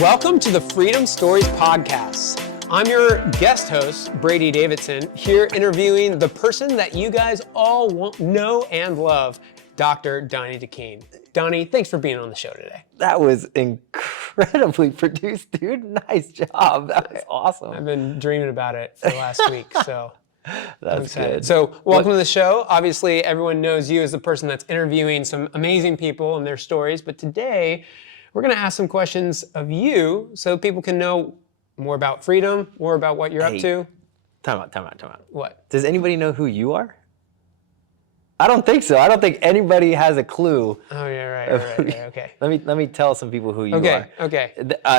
Welcome to the Freedom Stories Podcast. I'm your guest host, Brady Davidson, here interviewing the person that you guys all know and love, Dr. Donny Dequine. Donny, thanks for being on the show today. That was incredibly produced, dude. Nice job. That was awesome. I've been dreaming about it for the last week, so that's good. So welcome to the show. Obviously, everyone knows you as the person that's interviewing some amazing people and their stories, but today we're going to ask some questions of you so people can know more about freedom, more about what you're up to. Time out. What? Does anybody know who you are? I don't think so. I don't think anybody has a clue. Oh, yeah, right, okay. Let me tell some people who you are. Okay.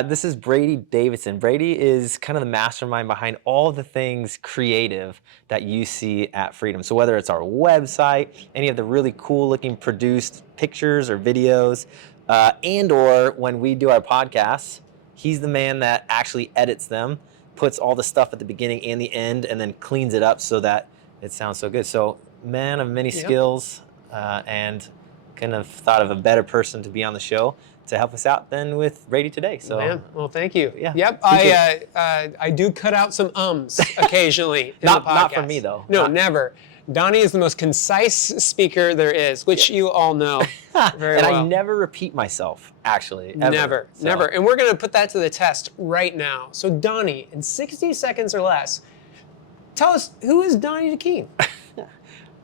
This is Brady Davidson. Brady is kind of the mastermind behind all the things creative that you see at Freedom. So whether it's our website, any of the really cool looking produced pictures or videos, and or when we do our podcasts, he's the man that actually edits them, puts all the stuff at the beginning and the end, and then cleans it up so that it sounds so good. So man of many skills, and kind of thought of a better person to be on the show to help us out than with Brady today. So, man, well, thank you. Yeah. Yep. I do cut out some ums occasionally. Not for me though. No, never. Donny is the most concise speaker there is, which you all know very and well. I never repeat myself, actually. Never. And we're going to put that to the test right now. So Donny, in 60 seconds or less, tell us, who is Donny Dequine?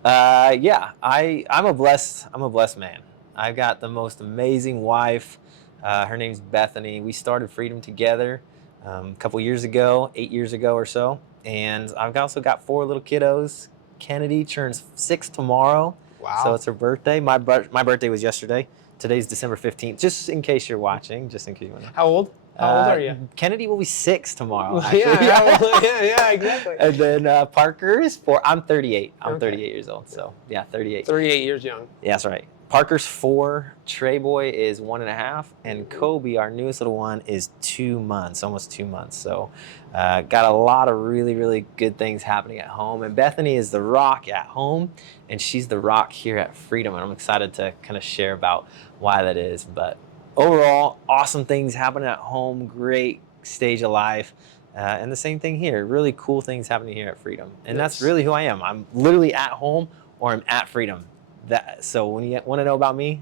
I'm a blessed man. I've got the most amazing wife. Her name's Bethany. We started Freedom together a couple years ago, 8 years ago or so. And I've also got 4 little kiddos. Kennedy turns 6 tomorrow. Wow. So it's her birthday. My birthday was yesterday. Today's December 15th, just in case you're watching, just in case you want to know. How old are you? Kennedy will be 6 tomorrow, actually. Yeah, exactly. And then Parker is 4. I'm 38. I'm 38 years old, so yeah, 38. 38 years young. Yeah, that's right. Parker's 4, Trey Boy is 1.5, and Kobe, our newest little one, is 2 months, almost 2 months. So got a lot of really, really good things happening at home. And Bethany is the rock at home, and she's the rock here at Freedom. And I'm excited to kind of share about why that is. But overall, awesome things happening at home, great stage of life. And the same thing here, really cool things happening here at Freedom. And that's really who I am. I'm literally at home or I'm at Freedom. So when you want to know about me,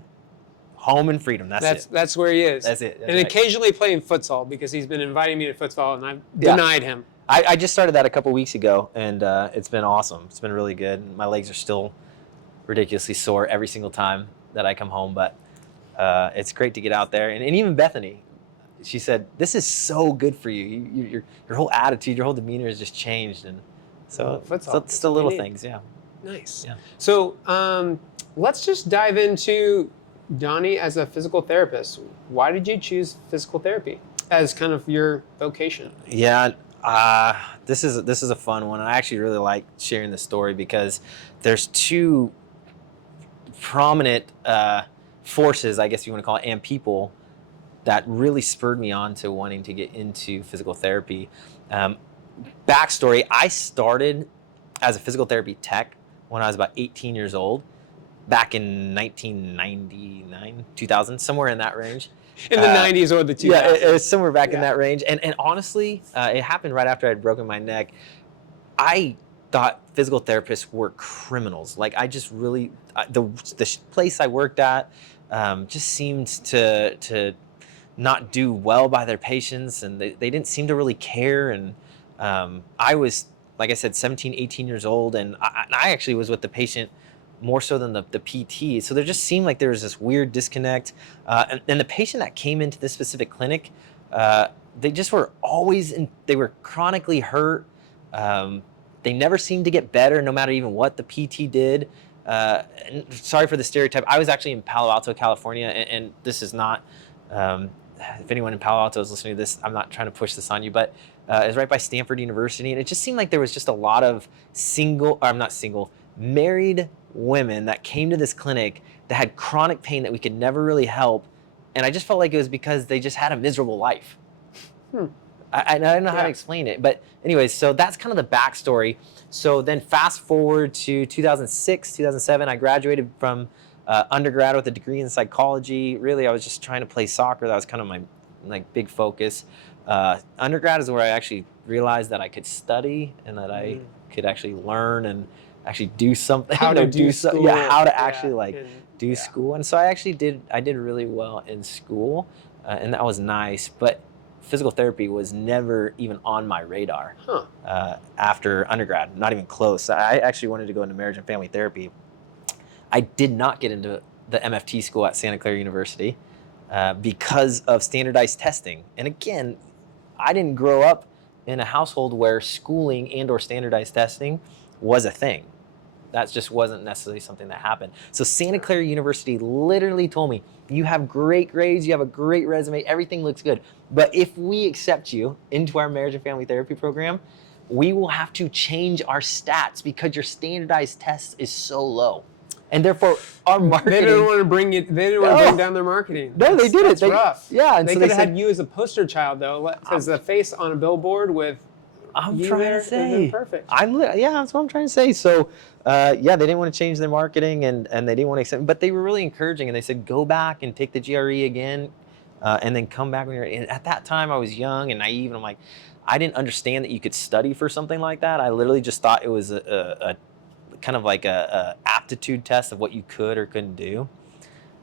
home and Freedom, that's it. That's where he is. That's it. And occasionally playing futsal, because he's been inviting me to futsal and I've denied him. I just started that a couple weeks ago, and it's been awesome. It's been really good. My legs are still ridiculously sore every single time that I come home, but it's great to get out there. And even Bethany, she said, this is so good for you. Your whole attitude, your whole demeanor has just changed. And so it's the little things, yeah. Nice. Yeah. So let's just dive into Donny as a physical therapist. Why did you choose physical therapy as kind of your vocation? Yeah, this is a fun one. I actually really like sharing this story because there's 2 prominent forces, I guess you want to call it, and people that really spurred me on to wanting to get into physical therapy. Backstory, I started as a physical therapy tech when I was about 18 years old, back in 1999, 2000, somewhere in that range. In the 90s or the 2000s. Yeah, it was somewhere back in that range. And honestly, it happened right after I'd broken my neck. I thought physical therapists were criminals. Like, I just really, the place I worked at just seemed to not do well by their patients, and they didn't seem to really care. And I was, like I said, 17, 18 years old, and I actually was with the patient more so than the PT. So there just seemed like there was this weird disconnect. And the patient that came into this specific clinic, they just were they were chronically hurt. They never seemed to get better, no matter even what the PT did. And sorry for the stereotype. I was actually in Palo Alto, California, and this is not, if anyone in Palo Alto is listening to this, I'm not trying to push this on you, but it's right by Stanford University, and it just seemed like there was just a lot of married women that came to this clinic that had chronic pain that we could never really help, and I just felt like it was because they just had a miserable life. I don't know how to explain it, but anyways, so that's kind of the backstory. So then fast forward to 2006, 2007, I graduated from undergrad with a degree in psychology. Really, I was just trying to play soccer. That was kind of like big focus. Undergrad is where I actually realized that I could study and that I could actually learn and actually do something. How to do school. How to actually do yeah. school. And so I did really well in school, and that was nice. But physical therapy was never even on my radar after undergrad, not even close. I actually wanted to go into marriage and family therapy. I did not get into the MFT school at Santa Clara University because of standardized testing. And again, I didn't grow up in a household where schooling and or standardized testing was a thing. That just wasn't necessarily something that happened. So Santa Clara University literally told me, you have great grades, you have a great resume, everything looks good. But if we accept you into our marriage and family therapy program, we will have to change our stats because your standardized test is so low. And therefore, our marketing... They didn't want to bring down their marketing. No, they did it. That's rough. Yeah. And they so could have had you as a poster child, though, as a face on a billboard with I'm you trying there. to say. Perfect. That's what I'm trying to say. So, they didn't want to change their marketing and they didn't want to accept, but they were really encouraging. And they said, go back and take the GRE again and then come back when you're... And at that time, I was young and naive. And I'm like, I didn't understand that you could study for something like that. I literally just thought it was a kind of like a aptitude test of what you could or couldn't do.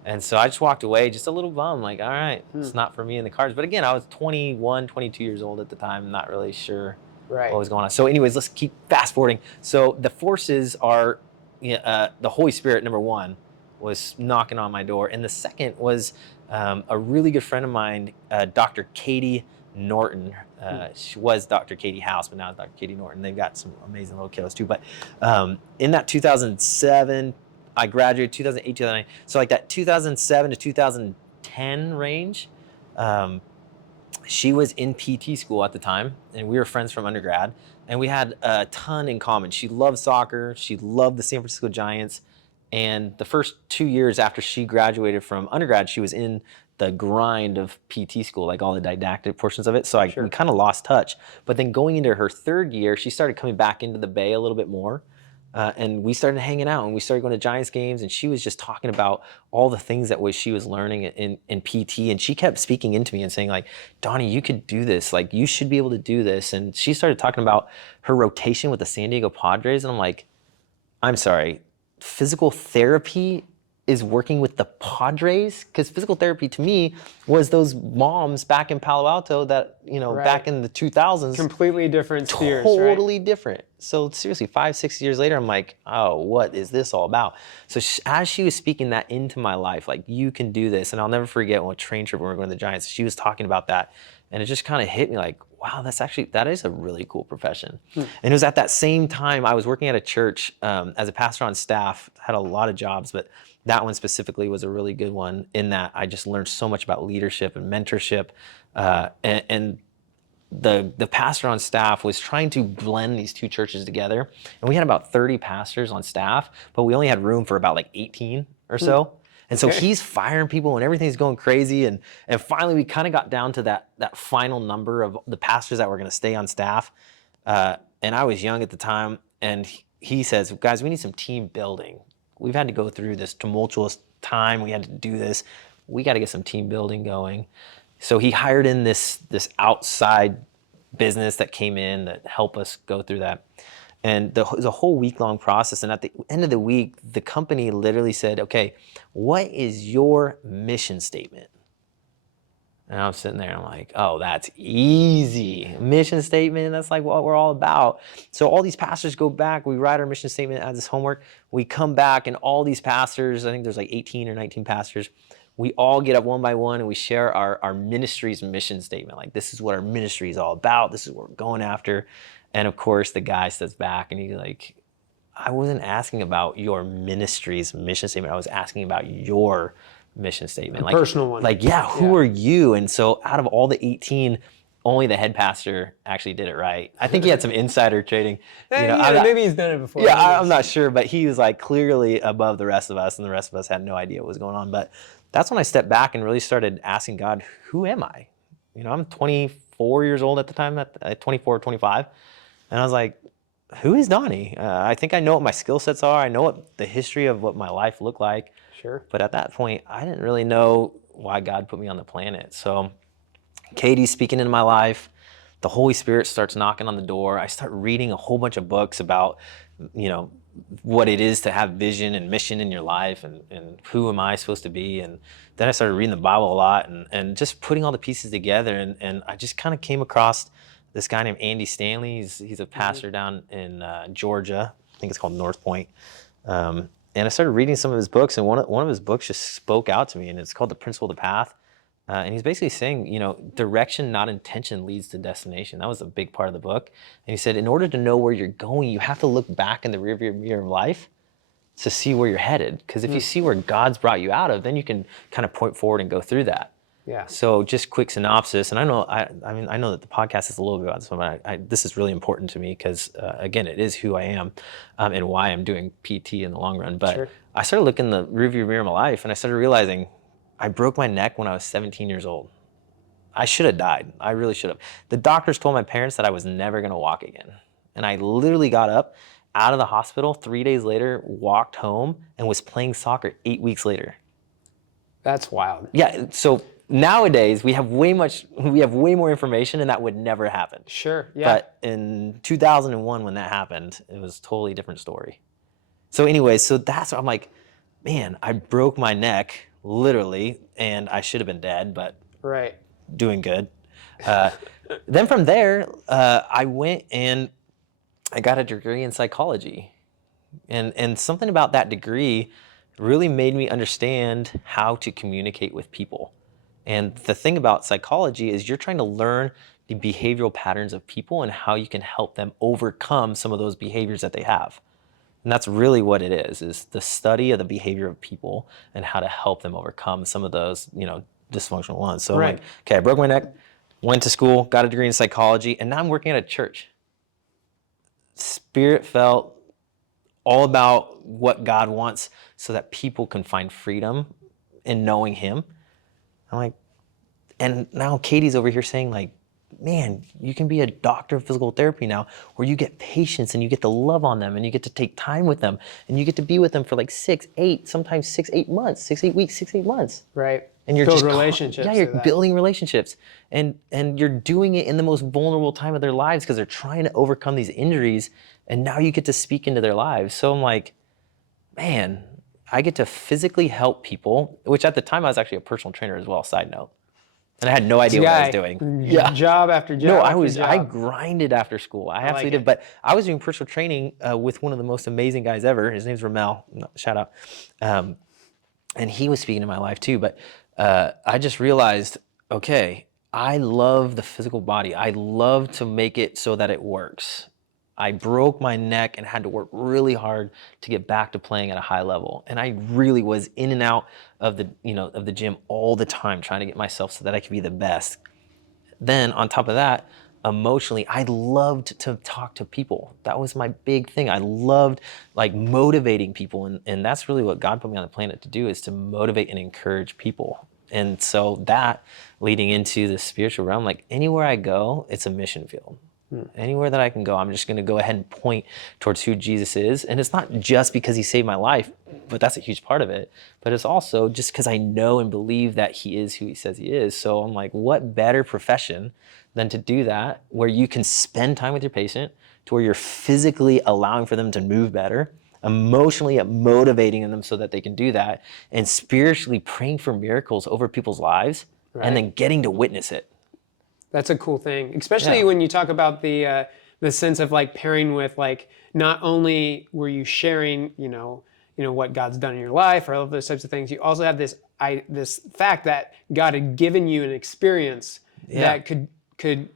And so I just walked away just a little bummed, like, all right, it's not for me in the cards. But again, I was 21, 22 years old at the time, not really sure what was going on. So anyways, let's keep fast forwarding. So the forces are, the Holy Spirit, number one, was knocking on my door. And the second was a really good friend of mine, Dr. Katie Norton. She was Dr. Katie House, but now it's Dr. Katie Norton. They've got some amazing little kiddos too. But in that 2007, I graduated 2008, 2009. So like that 2007 to 2010 range, she was in PT school at the time, and we were friends from undergrad, and we had a ton in common. She loved soccer. She loved the San Francisco Giants. And the first 2 years after she graduated from undergrad, she was in the grind of PT school, like all the didactic portions of it. So we kind of lost touch. But then going into her third year, she started coming back into the Bay a little bit more. And we started hanging out and we started going to Giants games, and she was just talking about all the things that she was learning in PT. And she kept speaking into me and saying like, Donnie, you could do this. Like, you should be able to do this. And she started talking about her rotation with the San Diego Padres. And I'm like, I'm sorry, physical therapy is working with the Padres? Because physical therapy to me was those moms back in Palo Alto that, back in the 2000s. Completely different spheres, Totally different. So seriously, 5-6 years later, I'm like, oh, what is this all about? So as she was speaking that into my life, like, you can do this. And I'll never forget when a train trip when we were going to the Giants, she was talking about that. And it just kind of hit me like, wow, that is a really cool profession. And it was at that same time I was working at a church as a pastor on staff, had a lot of jobs, but that one specifically was a really good one in that I just learned so much about leadership and mentorship. And the pastor on staff was trying to blend these two churches together. And we had about 30 pastors on staff, but we only had room for about like 18 or so. And so he's firing people and everything's going crazy. And finally, we kind of got down to that final number of the pastors that were going to stay on staff. And I was young at the time. And he says, guys, we need some team building. We've had to go through this tumultuous time. We had to do this. We got to get some team building going. So he hired in this outside business that came in that helped us go through that. And it was a whole week-long process. And at the end of the week, the company literally said, okay, what is your mission statement? And I'm sitting there and I'm like, oh, that's easy. Mission statement, that's like what we're all about. So all these pastors go back, we write our mission statement as this homework. We come back and all these pastors, I think there's like 18 or 19 pastors, we all get up one by one and we share our ministry's mission statement. Like, this is what our ministry is all about. This is what we're going after. And of course, the guy steps back and he's like, I wasn't asking about your ministry's mission statement. I was asking about your mission statement. A personal one. Like, who are you? And so out of all the 18, only the head pastor actually did it right. I think he had some insider trading. Maybe he's done it before. Yeah, I'm not sure, but he was like clearly above the rest of us, and the rest of us had no idea what was going on. But that's when I stepped back and really started asking God, who am I? I'm 24 years old at the time, 24, 25. And I was like, who is Donnie? I think I know what my skill sets are. I know what the history of what my life looked like. Sure. But at that point, I didn't really know why God put me on the planet. So Katie's speaking into my life. The Holy Spirit starts knocking on the door. I start reading a whole bunch of books about, what it is to have vision and mission in your life, and who am I supposed to be. And then I started reading the Bible a lot, and just putting all the pieces together. And I just kind of came across this guy named Andy Stanley. He's a pastor down in Georgia. I think it's called North Point. And I started reading some of his books, and one of his books just spoke out to me, and it's called The Principle of the Path. And he's basically saying, direction, not intention, leads to destination. That was a big part of the book. And he said, in order to know where you're going, you have to look back in the rearview mirror of life to see where you're headed. Because if you see where God's brought you out of, then you can kind of point forward and go through that. Yeah. So just quick synopsis. And I know that the podcast is a little bit about this, but this is really important to me because, again, it is who I am and why I'm doing PT in the long run. But I started looking in the rearview mirror of my life, and I started realizing I broke my neck when I was 17 years old. I should have died. I really should have. The doctors told my parents that I was never going to walk again. And I literally got up out of the hospital 3 days later, walked home, and was playing soccer 8 weeks later. That's wild. Yeah. So nowadays we have way more information, and that would never happen. Sure. Yeah. But in 2001, when that happened, it was a totally different story. So anyway, that's what I'm like, man, I broke my neck. Literally, and I should have been dead, but doing good. Then from there, I went and I got a degree in psychology, and something about that degree really made me understand how to communicate with people. And the thing about psychology is you're trying to learn the behavioral patterns of people and how you can help them overcome some of those behaviors that they have. And that's really what it is the study of the behavior of people and how to help them overcome some of those, dysfunctional ones. So I'm like, okay, I broke my neck, went to school, got a degree in psychology, and now I'm working at a church. Spirit felt all about what God wants so that people can find freedom in knowing Him. I'm like, and now Katie's over here saying like, man, you can be a doctor of physical therapy now where you get patients and you get to love on them and you get to take time with them and you get to be with them for like 6, 8, sometimes 6, 8 months, 6, 8 weeks, 6, 8 months. Right. And you're build relationships. Yeah, you're building relationships. And you're doing it in the most vulnerable time of their lives because they're trying to overcome these injuries, and now you get to speak into their lives. So I'm like, man, I get to physically help people, which at the time I was actually a personal trainer as well, side note. And I had no idea what I was doing. Yeah. Job after job. No, after I job. grinded after school. I absolutely did. But I was doing personal training with one of the most amazing guys ever. His name's Ramel. Shout out. And he was speaking in my life too. But I just realized, okay, I love the physical body. I love to make it so that it works. I broke my neck and had to work really hard to get back to playing at a high level. And I really was in and out of the gym all the time, trying to get myself so that I could be the best. Then on top of that, emotionally, I loved to talk to people. That was my big thing. I loved like motivating people. And that's really what God put me on the planet to do, is to motivate and encourage people. And so that leading into the spiritual realm, like anywhere I go, it's a mission field. Anywhere that I can go, I'm just going to go ahead and point towards who Jesus is. And it's not just because He saved my life, but that's a huge part of it. But it's also just because I know and believe that He is who He says He is. So I'm like, what better profession than to do that, where you can spend time with your patient, to where you're physically allowing for them to move better, emotionally motivating them so that they can do that, and spiritually praying for miracles over people's lives, and then getting to witness it. That's a cool thing, especially when you talk about the sense of like pairing with like, not only were you sharing, what God's done in your life or all of those types of things, you also have this fact that God had given you an experience that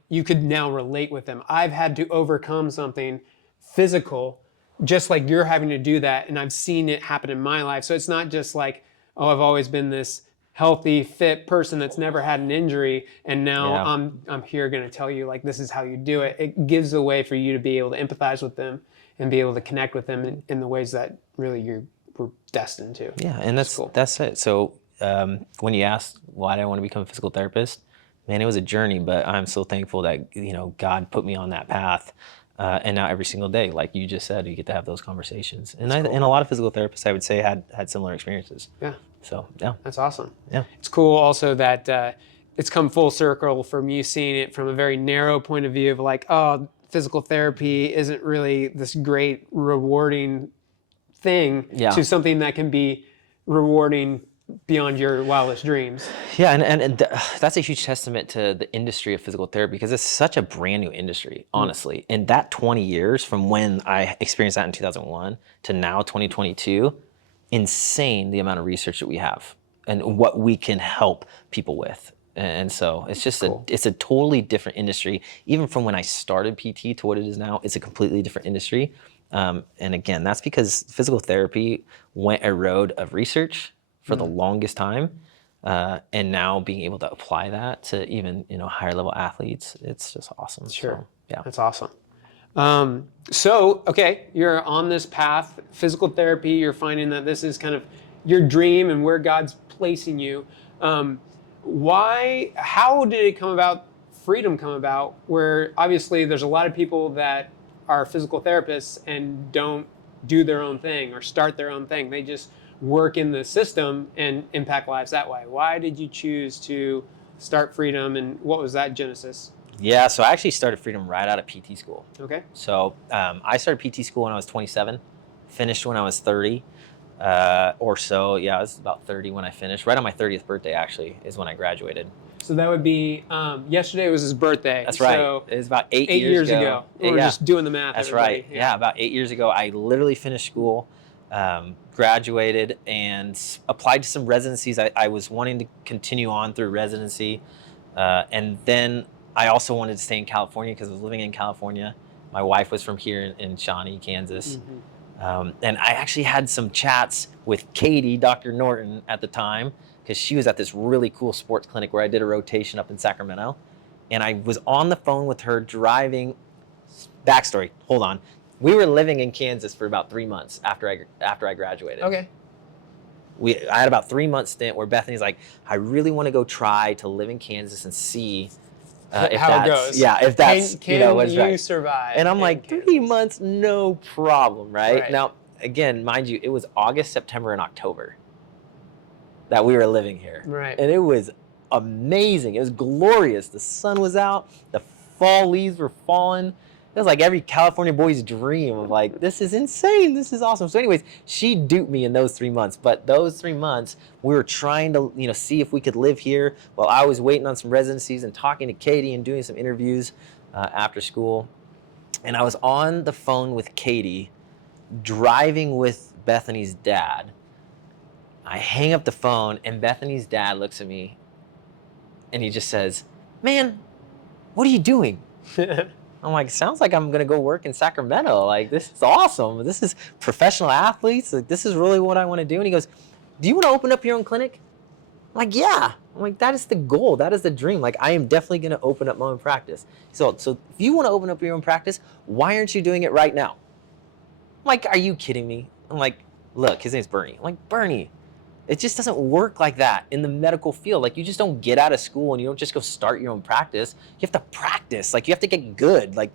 you could now relate with them. I've had to overcome something physical, just like you're having to do that, and I've seen it happen in my life. So it's not just like, oh, I've always been this healthy, fit person that's never had an injury, and now I'm here going to tell you like this is how you do it. It gives a way for you to be able to empathize with them and be able to connect with them in the ways that really you were destined to. Yeah, and that's cool. That's it. So when you asked why did I want to become a physical therapist, man, it was a journey, but I'm so thankful that God put me on that path. And now every single day, like you just said, you get to have those conversations. And and a lot of physical therapists, I would say, had similar experiences. Yeah. So, yeah. That's awesome. Yeah. It's cool also that it's come full circle from you seeing it from a very narrow point of view of like, oh, physical therapy isn't really this great rewarding thing Yeah. to something that can be rewarding beyond your wildest dreams. Yeah, that's a huge testament to the industry of physical therapy because it's such a brand new industry, honestly. In that 20 years from when I experienced that in 2001 to now 2022, insane the amount of research that we have and what we can help people with. And so it's just it's a totally different industry. Even from when I started PT to what it is now, it's a completely different industry. And again, that's because physical therapy went a road of research for the longest time. And now being able to apply that to even, higher level athletes, it's just awesome. Sure. So, yeah. That's awesome. So, okay, you're on this path, physical therapy, you're finding that this is kind of your dream and where God's placing you. How did it come about, freedom come about, where obviously there's a lot of people that are physical therapists and don't do their own thing or start their own thing. They just work in the system and impact lives that way. Why did you choose to start Freedom, and what was that genesis? Yeah, so I actually started Freedom right out of PT school. Okay. So I started PT school when I was 27, finished when I was 30 or so. Yeah, I was about 30 when I finished. Right on my 30th birthday, actually, is when I graduated. So that would be, yesterday was his birthday. That's right. So it was about 8 years ago. We're just doing the math. That's everybody. right. Yeah, about 8 years ago, I literally finished school, graduated, and applied to some residencies. I was wanting to continue on through residency. And then I also wanted to stay in California because I was living in California. My wife was from here in Shawnee, Kansas. And I actually had some chats with Katie, Dr. Norton, at the time, because she was at this really cool sports clinic where I did a rotation up in Sacramento. And I was on the phone with her driving. Backstory, hold on. We were living in Kansas for about 3 months after I graduated. Okay. I had about 3 month stint where Bethany's like, I really want to go try to live in Kansas and see if how that's, it goes. Yeah, if that's, can what's you right. survive? And I'm like, Kansas? 3 months, no problem, right? Right. Now, again, mind you, it was August, September, and October that we were living here. Right. And it was amazing. It was glorious. The sun was out. The fall leaves were falling. It was like every California boy's dream of like, this is insane. This is awesome. So anyways, she duped me in those 3 months. But those 3 months, we were trying to, see if we could live here while I was waiting on some residencies and talking to Katie and doing some interviews after school. And I was on the phone with Katie, driving with Bethany's dad. I hang up the phone and Bethany's dad looks at me and he just says, man, what are you doing? I'm like, sounds like I'm gonna go work in Sacramento. Like, this is awesome. This is professional athletes. Like, this is really what I want to do. And he goes, do you want to open up your own clinic? I'm like, yeah. I'm like, that is the goal. That is the dream. Like, I am definitely gonna open up my own practice. So if you want to open up your own practice, why aren't you doing it right now? I'm like, are you kidding me? I'm like, look, his name's Bernie. I'm like, Bernie, it just doesn't work like that in the medical field. Like, you just don't get out of school and you don't just go start your own practice. You have to practice. Like, you have to get good. Like,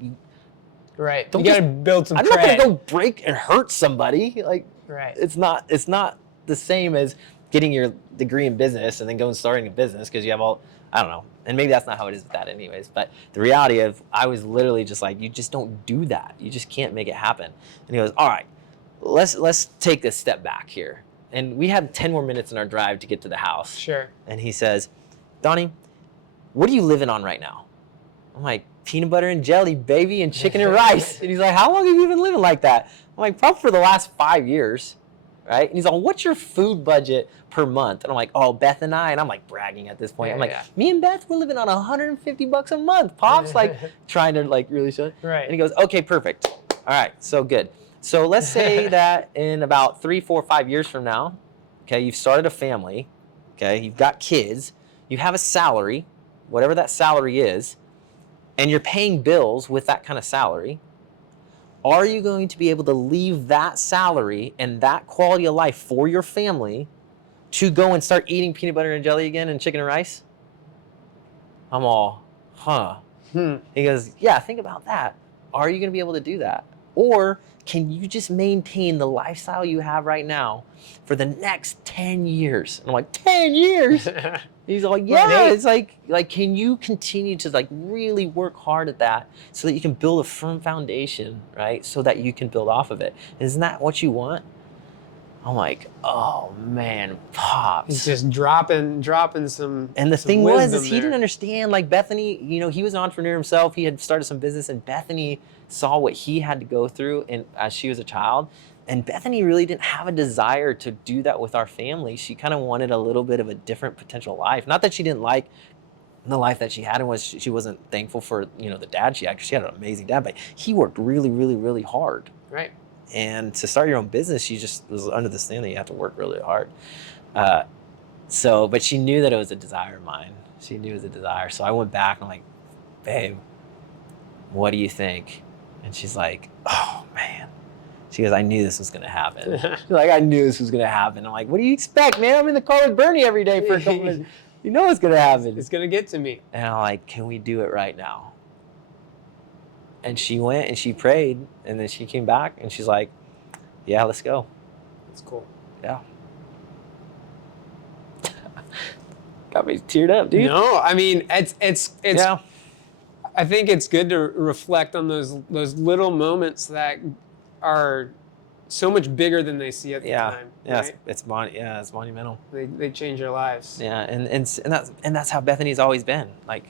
right. You got to build some. I'm not gonna go break and hurt somebody. Like, right. It's not the same as getting your degree in business and then going starting a business because you have all, I don't know. And maybe that's not how it is with that anyways. But the reality of, I was literally just like, you just don't do that. You just can't make it happen. And he goes, all right, let's take a step back here. And we had 10 more minutes in our drive to get to the house. Sure. And he says, Donnie, what are you living on right now? I'm like, peanut butter and jelly, baby, and chicken and rice. And he's like, how long have you been living like that? I'm like, probably for the last 5 years, right? And he's like, what's your food budget per month? And I'm like, oh, Beth and I'm like bragging at this point. I'm like, me and Beth, we're living on $150 a month, Pops, like trying to like really show it. Right. And he goes, okay, perfect. All right, so good. So let's say that in about 3, 4, 5 years from now, okay, you've started a family, okay, you've got kids, you have a salary, whatever that salary is, and you're paying bills with that kind of salary. Are you going to be able to leave that salary and that quality of life for your family to go and start eating peanut butter and jelly again and chicken and rice? I'm all, huh. He goes, yeah, think about that. Are you going to be able to do that? Or can you just maintain the lifestyle you have right now for the next 10 years? And I'm like, 10 years? He's like, yeah. It's like, can you continue to like really work hard at that so that you can build a firm foundation, right? So that you can build off of it. Isn't that what you want? I'm like, oh man, Pops. He's just dropping some. And the some thing was, is wisdom he there. didn't understand, like Bethany, you know, he was an entrepreneur himself. He had started some business, and Bethany saw what he had to go through and as she was a child. And Bethany really didn't have a desire to do that with our family. She kind of wanted a little bit of a different potential life. Not that she didn't like the life that she had, and she wasn't thankful for, you know, the dad she had, because she had an amazing dad, but he worked really, really, really hard. Right. And to start your own business, she just was under the stand that you have to work really hard. But she knew that it was a desire of mine. She knew it was a desire. So I went back and I'm like, babe, what do you think? And she's like, oh man. She goes, I knew this was going to happen. She's like, I knew this was going to happen. I'm like, what do you expect, man? I'm in the car with Bernie every day for a couple minutes. You know what's going to happen. It's going to get to me. And I'm like, can we do it right now? And she went and she prayed, and then she came back and she's like, yeah, let's go. That's cool. Yeah. Got me teared up, dude. No, I mean, it's Yeah. I think it's good to reflect on those little moments that are so much bigger than they see at the time. Yeah, right? it's monumental. They change your lives. Yeah, and that's how Bethany's always been. Like,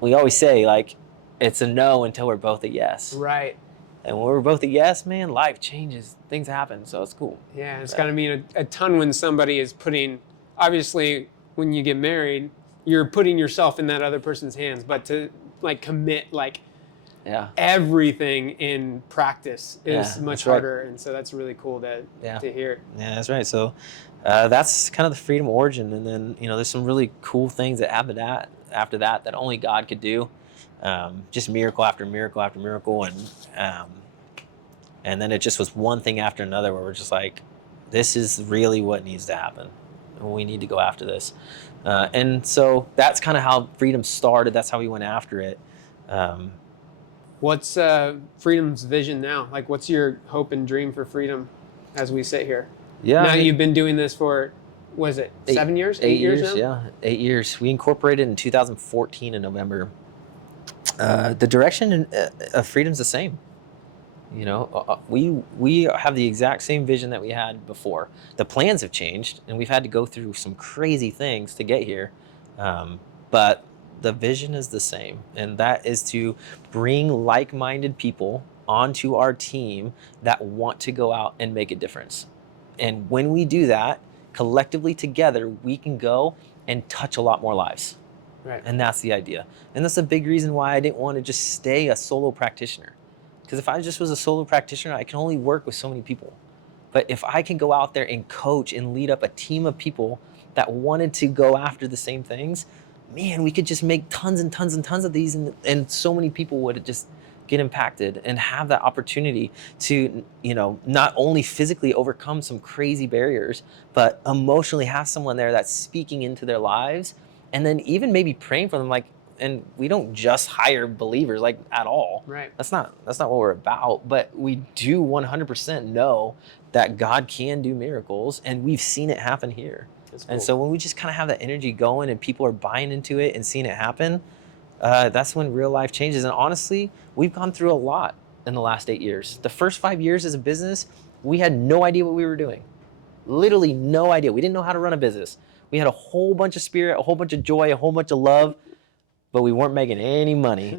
we always say, like, it's a no until we're both a yes. Right. And when we're both a yes, man, life changes, things happen, so it's cool. Yeah, it's got to mean a ton when somebody is putting. Obviously, when you get married, you're putting yourself in that other person's hands, but to like commit like everything in practice is much harder, and so that's really cool to hear. Yeah, that's right. So that's kind of the freedom origin, and then, you know, there's some really cool things that happened after that only God could do. Just miracle after miracle after miracle, and then it just was one thing after another where we're just like, this is really what needs to happen. We need to go after this. And so that's kind of how Freedom started. That's how we went after it. What's Freedom's vision now? Like, what's your hope and dream for Freedom as we sit here? Yeah. Now you've been doing this for, was it 7 years? 8 years now? Yeah, 8 years. We incorporated in 2014 in November. The direction of Freedom's the same. You know, we have the exact same vision that we had before. The plans have changed, and we've had to go through some crazy things to get here. But the vision is the same, and that is to bring like-minded people onto our team that want to go out and make a difference. And when we do that, collectively together, we can go and touch a lot more lives. Right. And that's the idea. And that's a big reason why I didn't want to just stay a solo practitioner. Because if I just was a solo practitioner, I can only work with so many people. But if I can go out there and coach and lead up a team of people that wanted to go after the same things, man, we could just make tons and tons and tons of these, and so many people would just get impacted and have that opportunity to, you know, not only physically overcome some crazy barriers, but emotionally have someone there that's speaking into their lives, and then even maybe praying for them. Like, and we don't just hire believers, like, at all. Right. That's not what we're about. But we do 100% know that God can do miracles, and we've seen it happen here. That's cool. And so when we just kind of have that energy going, and people are buying into it and seeing it happen, that's when real life changes. And honestly, we've gone through a lot in the last 8 years. The first 5 years as a business, we had no idea what we were doing. Literally no idea. We didn't know how to run a business. We had a whole bunch of spirit, a whole bunch of joy, a whole bunch of love, but we weren't making any money.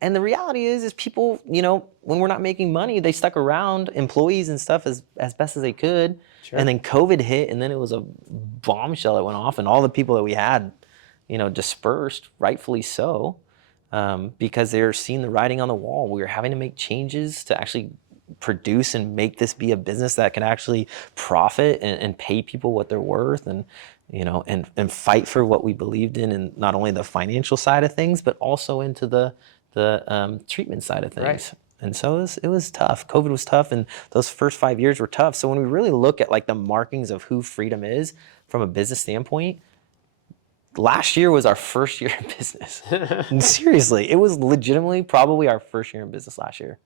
And the reality is people, you know, when we're not making money, they stuck around, employees and stuff, as best as they could. Sure. And then COVID hit, and then it was a bombshell that went off, and all the people that we had, you know, dispersed, rightfully so, because they're seeing the writing on the wall. We were having to make changes to actually produce and make this be a business that can actually profit and pay people what they're worth, and, you know, and fight for what we believed in, and not only the financial side of things, but also into the treatment side of things. Right. And so it was tough. COVID was tough, and those first 5 years were tough. So when we really look at like the markings of who Freedom is from a business standpoint, last year was our first year in business. And seriously, it was legitimately probably our first year in business last year.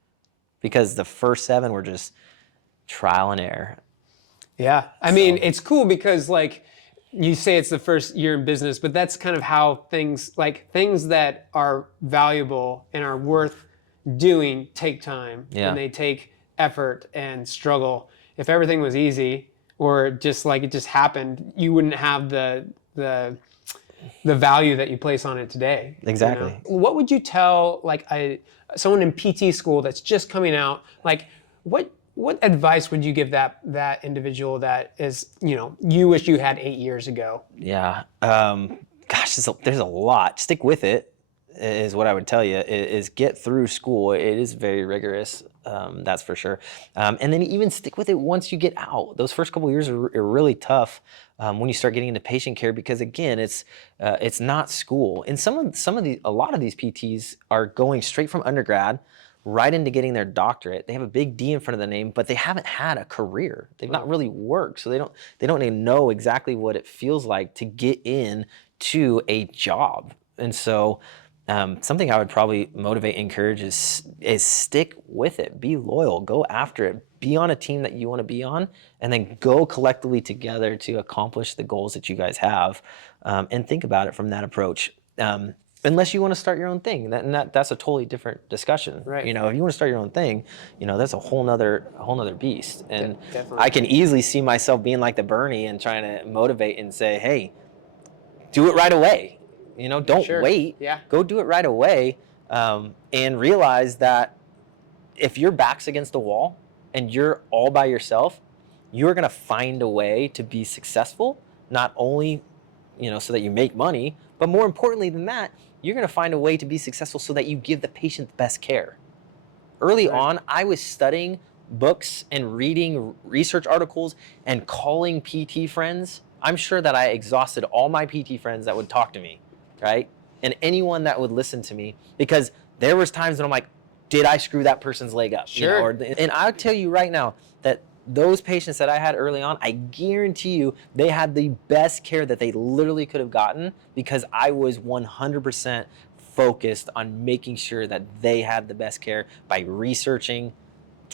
because the first 7 were just trial and error. Yeah. I mean, it's cool because like you say it's the first year in business, but that's kind of how things that are valuable and are worth doing take time, and they take effort and struggle. If everything was easy or just like it just happened, you wouldn't have the value that you place on it today. Exactly. You know? What would you tell like someone in PT school that's just coming out? Like, what advice would you give that individual that is, you wish you had 8 years ago? Yeah. Gosh, there's a lot. Stick with it is what I would tell you. Is get through school. It is very rigorous. That's for sure. And then even stick with it once you get out. Those first couple of years are really tough when you start getting into patient care, because again, it's not school. And a lot of these PTs are going straight from undergrad right into getting their doctorate. They have a big D in front of the name, but they haven't had a career. They've not really worked, so they don't even know exactly what it feels like to get in to a job. And so something I would probably motivate and encourage is stick with it. Be loyal. Go after it. Be on a team that you want to be on, and then go collectively together to accomplish the goals that you guys have, and think about it from that approach. Unless you want to start your own thing, that's a totally different discussion. Right. If you want to start your own thing, that's a whole nother beast. And Definitely. I can easily see myself being like the Bernie and trying to motivate and say, hey, do it right away. Don't wait. Yeah. Go do it right away, and realize that if your back's against the wall and you're all by yourself, you're gonna find a way to be successful. Not only, so that you make money, but more importantly than that, you're going to find a way to be successful so that you give the patient the best care. Early on, I was studying books and reading research articles and calling PT friends. I'm sure that I exhausted all my PT friends that would talk to me, right? And anyone that would listen to me, because there was times when I'm like, did I screw that person's leg up? Sure. And I'll tell you right now that those patients that I had early on, I guarantee you they had the best care that they literally could have gotten, because I was 100% focused on making sure that they had the best care by researching,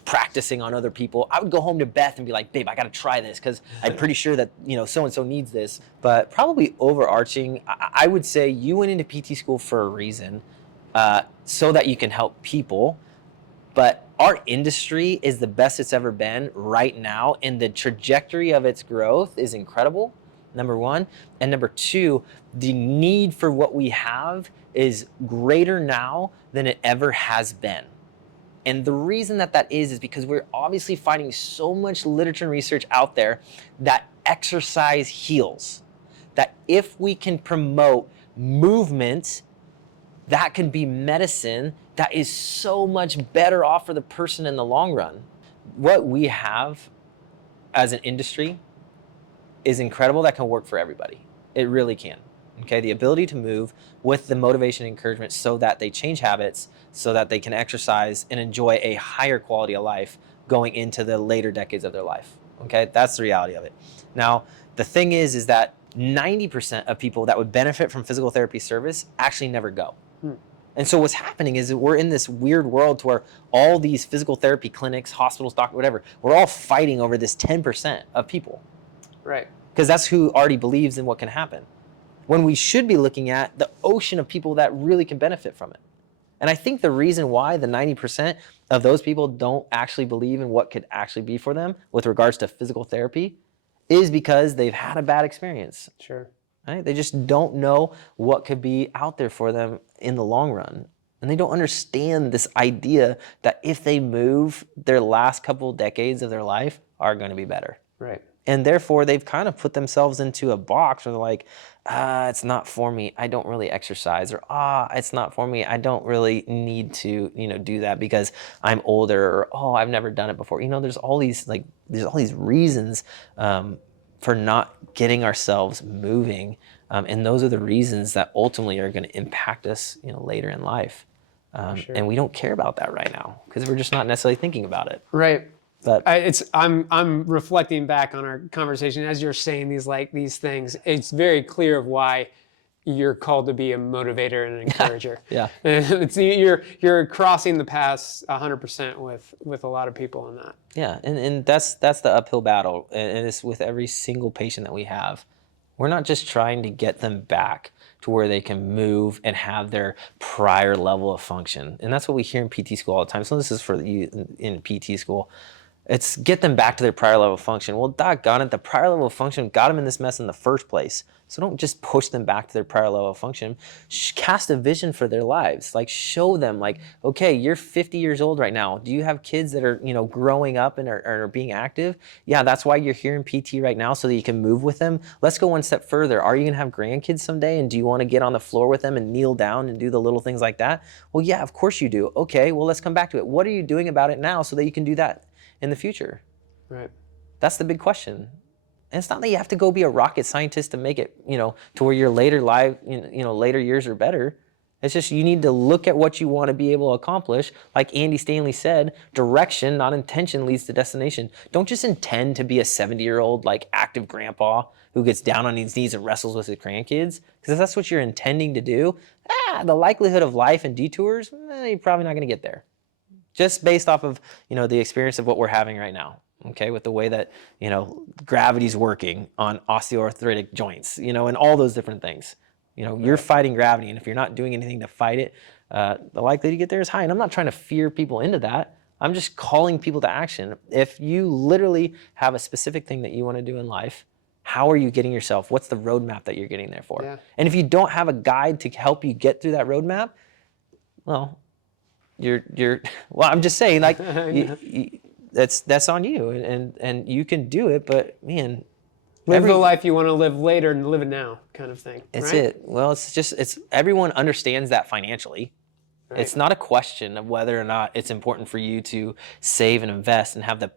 practicing on other people. I would go home to Beth and be like, babe, I got to try this because I'm pretty sure that, so-and-so needs this. But probably overarching, I would say you went into PT school for a reason, so that you can help people. But our industry is the best it's ever been right now, and the trajectory of its growth is incredible, number one. And number two, the need for what we have is greater now than it ever has been. And the reason that is because we're obviously finding so much literature and research out there that exercise heals. That if we can promote movement, that can be medicine that is so much better off for the person in the long run. What we have as an industry is incredible, that can work for everybody. It really can. Okay, the ability to move with the motivation and encouragement so that they change habits, so that they can exercise and enjoy a higher quality of life going into the later decades of their life. Okay, that's the reality of it. Now, the thing is that 90% of people that would benefit from physical therapy service actually never go. And so what's happening is that we're in this weird world to where all these physical therapy clinics, hospitals, doctors, whatever, we're all fighting over this 10% of people. Right. Because that's who already believes in what can happen. When we should be looking at the ocean of people that really can benefit from it. And I think the reason why the 90% of those people don't actually believe in what could actually be for them with regards to physical therapy is because they've had a bad experience. Sure. Right? They just don't know what could be out there for them in the long run. And they don't understand this idea that if they move, their last couple decades of their life are going to be better. Right. And therefore, they've kind of put themselves into a box where they're like, it's not for me. I don't really exercise. Or, it's not for me. I don't really need to, do that because I'm older. Or, I've never done it before. There's all these reasons for not getting ourselves moving. And those are the reasons that ultimately are going to impact us, later in life. Sure. And we don't care about that right now because we're just not necessarily thinking about it. Right. But I'm reflecting back on our conversation as you're saying these things. It's very clear of why, you're called to be a motivator and an encourager. Yeah. You're crossing the paths 100% with a lot of people on that. Yeah, and that's the uphill battle, and it's with every single patient that we have. We're not just trying to get them back to where they can move and have their prior level of function, and that's what we hear in PT school all the time. So this is for you in PT school. It's get them back to their prior level of function. Well, doggone it, the prior level of function got them in this mess in the first place. So don't just push them back to their prior level of function. Cast a vision for their lives. Like show them, like, okay, you're 50 years old right now. Do you have kids that are, growing up and are being active? Yeah, that's why you're here in PT right now, so that you can move with them. Let's go one step further. Are you gonna have grandkids someday, and do you want to get on the floor with them and kneel down and do the little things like that? Well, yeah, of course you do. Okay, well, let's come back to it. What are you doing about it now so that you can do that in the future? Right. That's the big question. And it's not that you have to go be a rocket scientist to make it, to where your later later years are better. It's just you need to look at what you want to be able to accomplish. Like Andy Stanley said, direction, not intention, leads to destination. Don't just intend to be a 70-year-old like active grandpa who gets down on his knees and wrestles with his grandkids. Because if that's what you're intending to do, the likelihood of life and detours, you're probably not going to get there. Just based off of, the experience of what we're having right now, okay, with the way that, gravity's working on osteoarthritic joints, and all those different things. You're fighting gravity, and if you're not doing anything to fight it, the likelihood to get there is high. And I'm not trying to fear people into that. I'm just calling people to action. If you literally have a specific thing that you want to do in life, how are you getting yourself? What's the roadmap that you're getting there for? Yeah. And if you don't have a guide to help you get through that roadmap, well, well, I'm just saying, like, that's on you, and you can do it, but man, live the life you want to live later and live it now, kind of thing. It's right? it. Well, it's everyone understands that financially. Right. It's not a question of whether or not it's important for you to save and invest and have the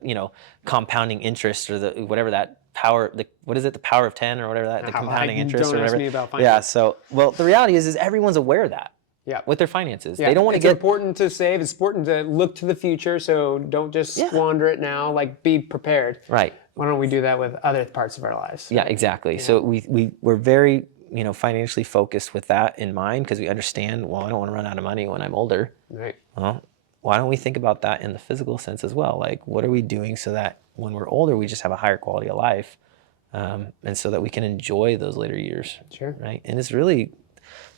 compounding interest or the whatever that power, what is it, the power of 10 or whatever that, the compounding interest or whatever. Don't ask me about finance. Yeah. So, well, the reality is everyone's aware of that. Yeah. With their finances. Yeah. They don't want to get... It's important to save. It's important to look to the future, so don't just squander it now. Like, be prepared. Right. Why don't we do that with other parts of our lives? Yeah, exactly. Yeah. So we're very, financially focused with that in mind, because we understand, well, I don't want to run out of money when I'm older. Right. Well, why don't we think about that in the physical sense as well? Like, what are we doing so that when we're older, we just have a higher quality of life, and so that we can enjoy those later years. Sure. Right. And it's really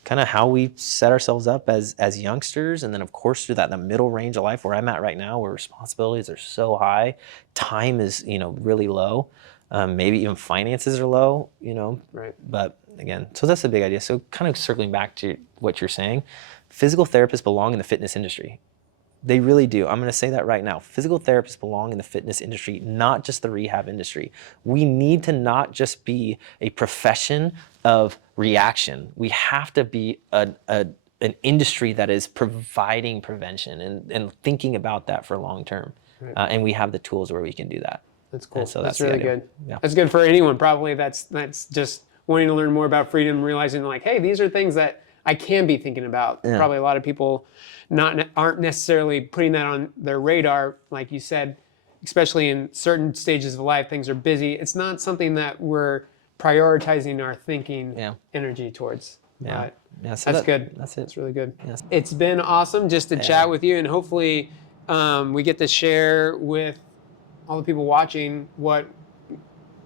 kind of how we set ourselves up as youngsters, and then of course through that the middle range of life where I'm at right now, where responsibilities are so high, time is really low, maybe even finances are low, Right. But again, so that's the big idea. So kind of circling back to what you're saying, physical therapists belong in the fitness industry. They really do. I'm going to say that right now. Physical therapists belong in the fitness industry, not just the rehab industry. We need to not just be a profession of reaction. We have to be an industry that is providing prevention and thinking about that for long term. Right. And we have the tools where we can do that. That's cool. So that's really good. Yeah. That's good for anyone probably that's just wanting to learn more about freedom, realizing like, hey, these are things that I can be thinking about. Yeah. Probably a lot of people aren't necessarily putting that on their radar, like you said, especially in certain stages of life, things are busy. It's not something that we're prioritizing our thinking energy towards. Yeah. So that's good. That's it. It's really good. Yes. It's been awesome just to chat with you, and hopefully we get to share with all the people watching what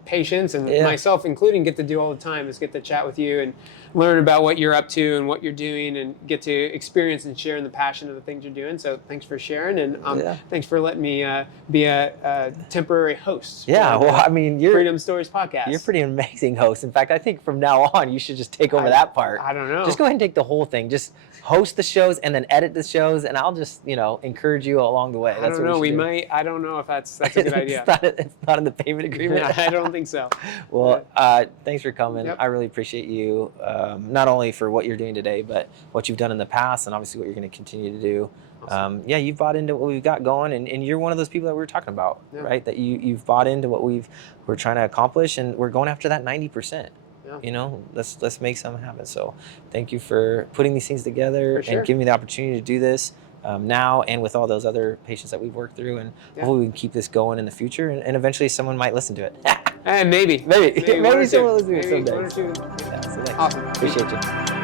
patients and myself including get to do all the time, is get to chat with you and learn about what you're up to and what you're doing, and get to experience and share in the passion of the things you're doing. So thanks for sharing, and thanks for letting me be a temporary host. Yeah, well, I mean, you're Freedom Stories podcast. You're a pretty amazing host. In fact, I think from now on you should just take over that part. I don't know. Just go ahead and take the whole thing. Just host the shows and then edit the shows, and I'll just encourage you along the way. I don't know. We might. I don't know if that's a good idea. It's not in the payment agreement. I don't think so. Well, thanks for coming. Yep. I really appreciate you, not only for what you're doing today, but what you've done in the past, and obviously what you're going to continue to do. Awesome. You've bought into what we've got going, and you're one of those people that we were talking about, right? That you've bought into what we're trying to accomplish, and we're going after that 90%. Yeah. Let's make something happen. So thank you for putting these things together and giving me the opportunity to do this now, and with all those other patients that we've worked through, and hopefully we can keep this going in the future, and eventually someone might listen to it. And maybe someone will listen to it someday. One or two. Absolutely. Awesome. Appreciate you.